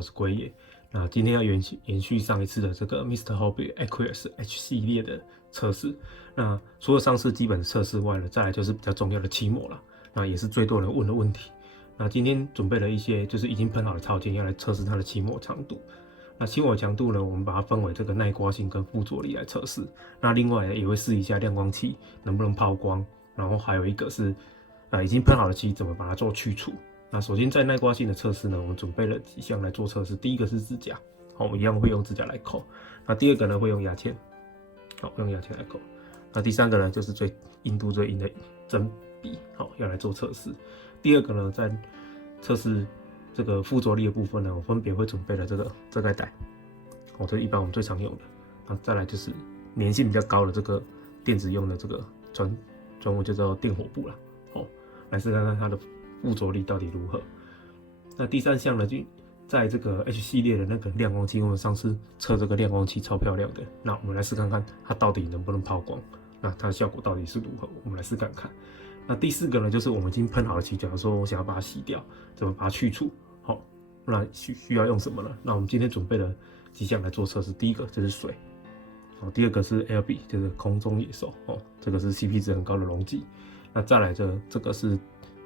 我是龟爷。那今天要延续上一次的这个 Mr. Hobby Aquarius H 系列的测试。那除了上次基本测试外呢，再来就是比较重要的漆膜了。那也是最多人问的问题。那今天准备了一些就是已经喷好的套件，要来测试它的漆膜强度。那漆膜强度呢，我们把它分为这个耐刮性跟附着力来测试。那另外也会试一下亮光漆能不能抛光，然后还有一个是已经喷好的漆怎么把它做去除。那首先在耐刮性的测试呢，我们准备了几项来做测试。第一个是指甲，我们一样会用指甲来抠。那第二个呢会用牙签，用牙签来抠。那第三个呢就是硬度最硬的针笔，要来做测试。第二个呢，在测试这个附着力的部分呢，我分别会准备了这个遮盖带，这是一般我们最常用的。那再来就是粘性比较高的这个电子用的这个专物，就叫电火布了。来试看看它的附着力到底如何。那第三项呢，就在这个 H 系列的那个亮光器，我们上次测这个亮光器超漂亮的，那我们来试看看它到底能不能抛光，那它的效果到底是如何，我们来试看看。那第四个呢，就是我们已经喷好的漆，假如说我想要把它洗掉，怎么把它去除？那需要用什么呢？那我们今天准备了几项来做测试。第一个就是水，第二个是 LB， 就是空中野兽，这个是 CP 值很高的溶剂。那再来这个是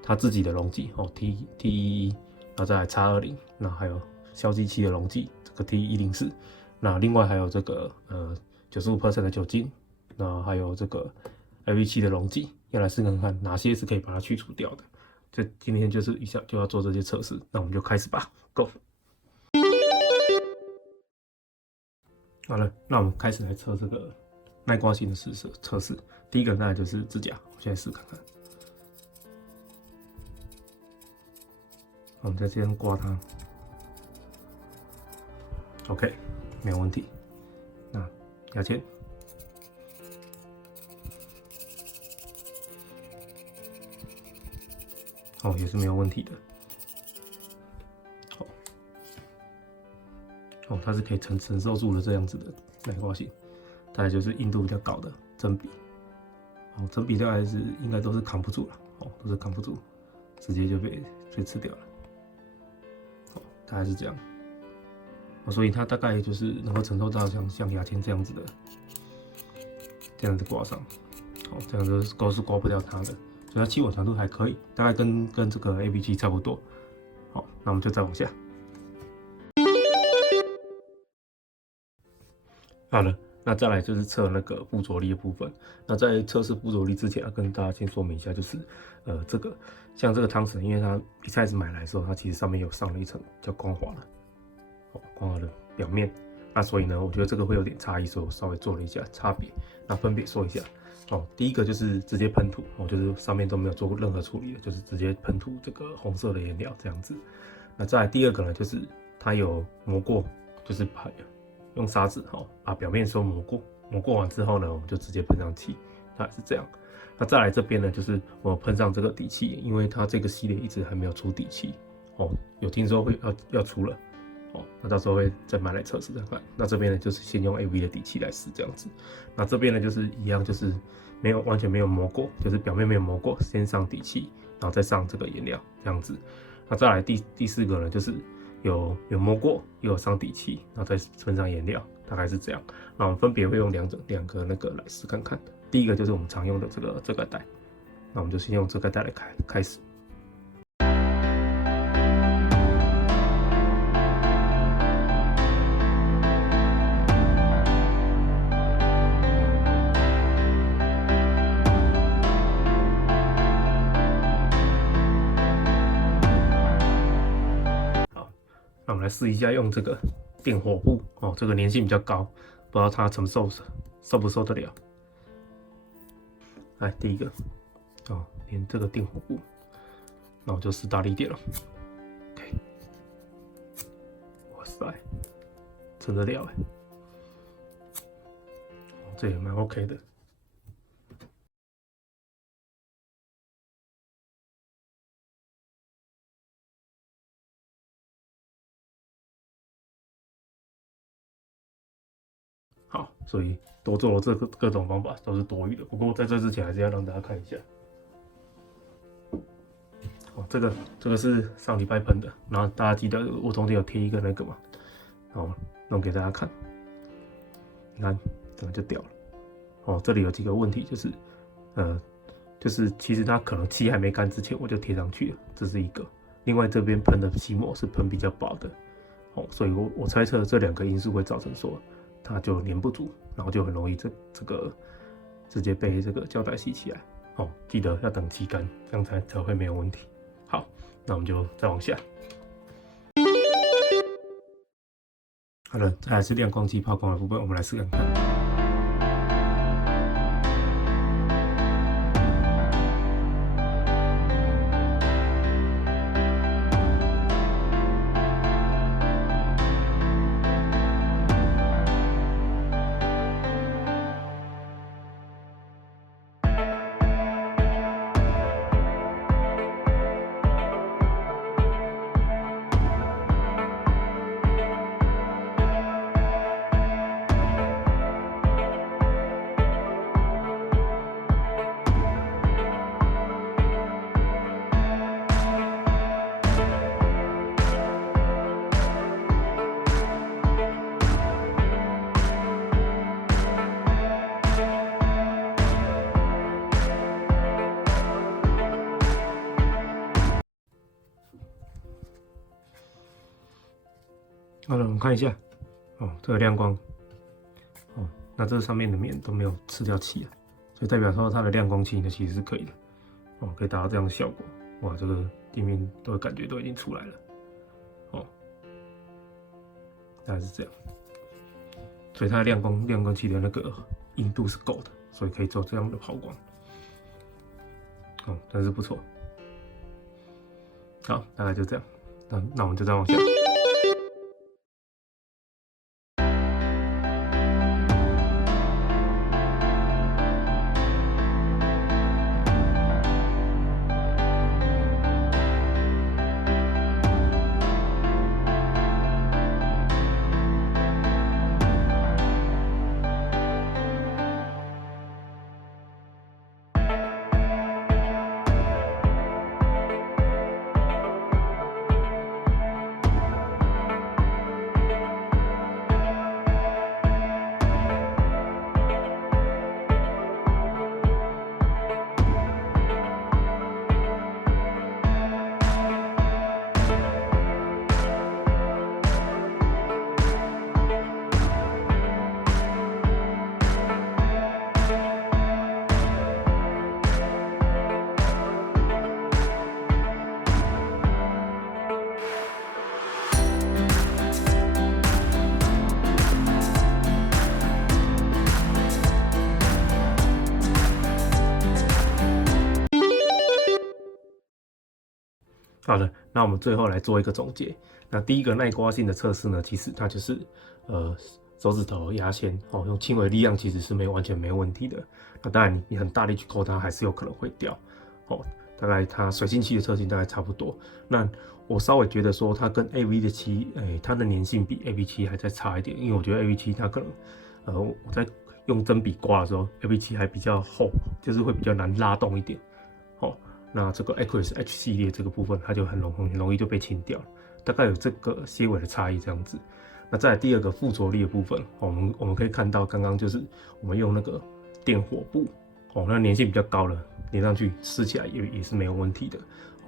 它自己的溶剂T11，那再来 X20，那还有消基漆的溶剂这个 T104，那另外还有这个95% 的酒精，那还有这个 LV7 的溶剂，要来试看看哪些是可以把它去除掉的。这今天就是一下就要做这些测试，那我们就开始吧 ，Go！ 好了，那我们开始来测这个耐刮性的测试。第一个当然就是指甲，我现在试看看。我们再这样刮它 ，OK， 没有问题。那牙签，也是没有问题的。它是可以承受住了这样子的耐刮性。再来就是硬度比较高的针笔，针笔大概是应该都是扛不住了，都是扛不住，直接就被吃掉了。大概是这样。所以它大概就是能够承受到像牙签这样子刮伤，这样子是刮不掉它的，所以它漆抹强度还可以，大概跟这个 AB7 差不多。好，那我们就再往下。好了，那再来就是测那个附着力的部分。那在测试附着力之前，要跟大家先说明一下，就是像这个汤匙，因为它一开始买来的时候，它其实上面有上了一层叫光滑的表面。那所以呢，我觉得这个会有点差异，所以我稍微做了一下差别。那分别说一下。第一个就是直接喷涂，就是上面都没有做过任何处理的，就是直接喷涂这个红色的颜料这样子。那再来第二个呢，就是它有磨过，就是用砂纸把表面都磨过完之后呢，我们就直接喷上漆，大概是这样。那再来这边呢，就是我喷上这个底漆，因为它这个系列一直还没有出底漆，有听说会要出了，那到时候会再买来测试看看。那这边呢，就是先用 AV 的底漆来试这样子。那这边呢，就是一样，就是完全没有磨过，就是表面没有磨过，先上底漆，然后再上这个颜料这样子。那再来第四个呢，就是有磨过，又有上底漆，然后再喷上颜料，大概是这样。那我们分别会用两个那个来试看看。第一个就是我们常用的这个遮盖带，那我们就先用遮盖带来开始。那我们来试一下用这个电火布这个粘性比较高，不知道它受不受得了。来，第一个粘这个电火布，那我就试大力一点了。OK， 哇塞，撑得了这也蛮 OK 的。好，所以多做了各种方法都是多余的。不过在这之前，还是要让大家看一下。这个是上礼拜喷的，然后大家记得我中间有贴一个那个嘛，弄给大家看，你看整个就掉了。这里有几个问题，就是其实它可能漆还没干之前我就贴上去了，这是一个。另外这边喷的漆膜是喷比较薄的，所以我猜测这2个因素会造成说它就粘不住，然后就很容易这个直接被这个胶带吸起来。记得要等漆干，这样才会没有问题。好，那我们就再往下。好了，再来是亮光漆抛光的部分，我们来试看看。好了，我们看一下，这个亮光，那这上面的面都没有吃掉漆啊，所以代表说它的亮光漆呢其实是可以的，可以达到这样的效果。哇，这个地面都感觉都已经出来了，大概是这样。所以它的亮光漆的那个硬度是够的，所以可以做这样的抛光，真是不错。好，大概就这样，那我们就再往下。好的，那我们最后来做一个总结。那第一个耐刮性的测试呢，其实它就是手指头压线用轻微力量其实是完全没有问题的。那当然你很大力去抠它，还是有可能会掉。大概它水性漆的特性大概差不多。那我稍微觉得说它跟 AV 的漆，它的粘性比 AV 漆还再差一点，因为我觉得 AV 漆它可能我在用针笔刮的时候 ，AV 漆还比较厚，就是会比较难拉动一点。那这个 Aqueous H 系列这个部分，它就很容易就被清掉了，大概有这个些微的差异这样子。那再来第二个附着力的部分，我们可以看到刚刚就是我们用那个电火布，那粘性比较高了，粘上去撕起来也是没有问题的。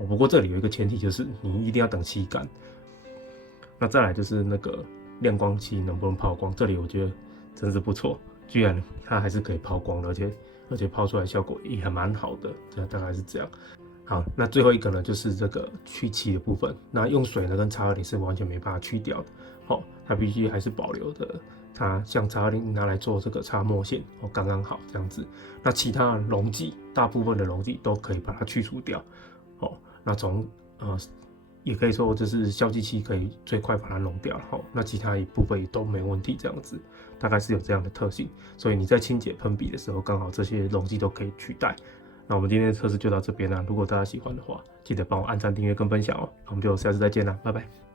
不过这里有一个前提，就是你一定要等漆干。那再来就是那个亮光漆能不能抛光，这里我觉得真是不错，居然它还是可以抛光的，而且抛出来效果也还蛮好的，大概是这样。好，那最后一个呢，就是这个去漆的部分。那用水呢跟擦2.0是完全没办法去掉的，它必须还是保留的。它像擦2.0拿来做这个擦墨线，刚刚好这样子。那其他的溶剂，大部分的溶剂都可以把它去除掉，那也可以说就是消基漆可以最快把它溶掉，那其他一部分也都没问题，这样子大概是有这样的特性，所以你在清洁喷笔的时候，刚好这些溶剂都可以取代。那我们今天的测试就到这边啦，如果大家喜欢的话，记得帮我按赞、订阅跟分享哦。那我们就下次再见啦，拜拜。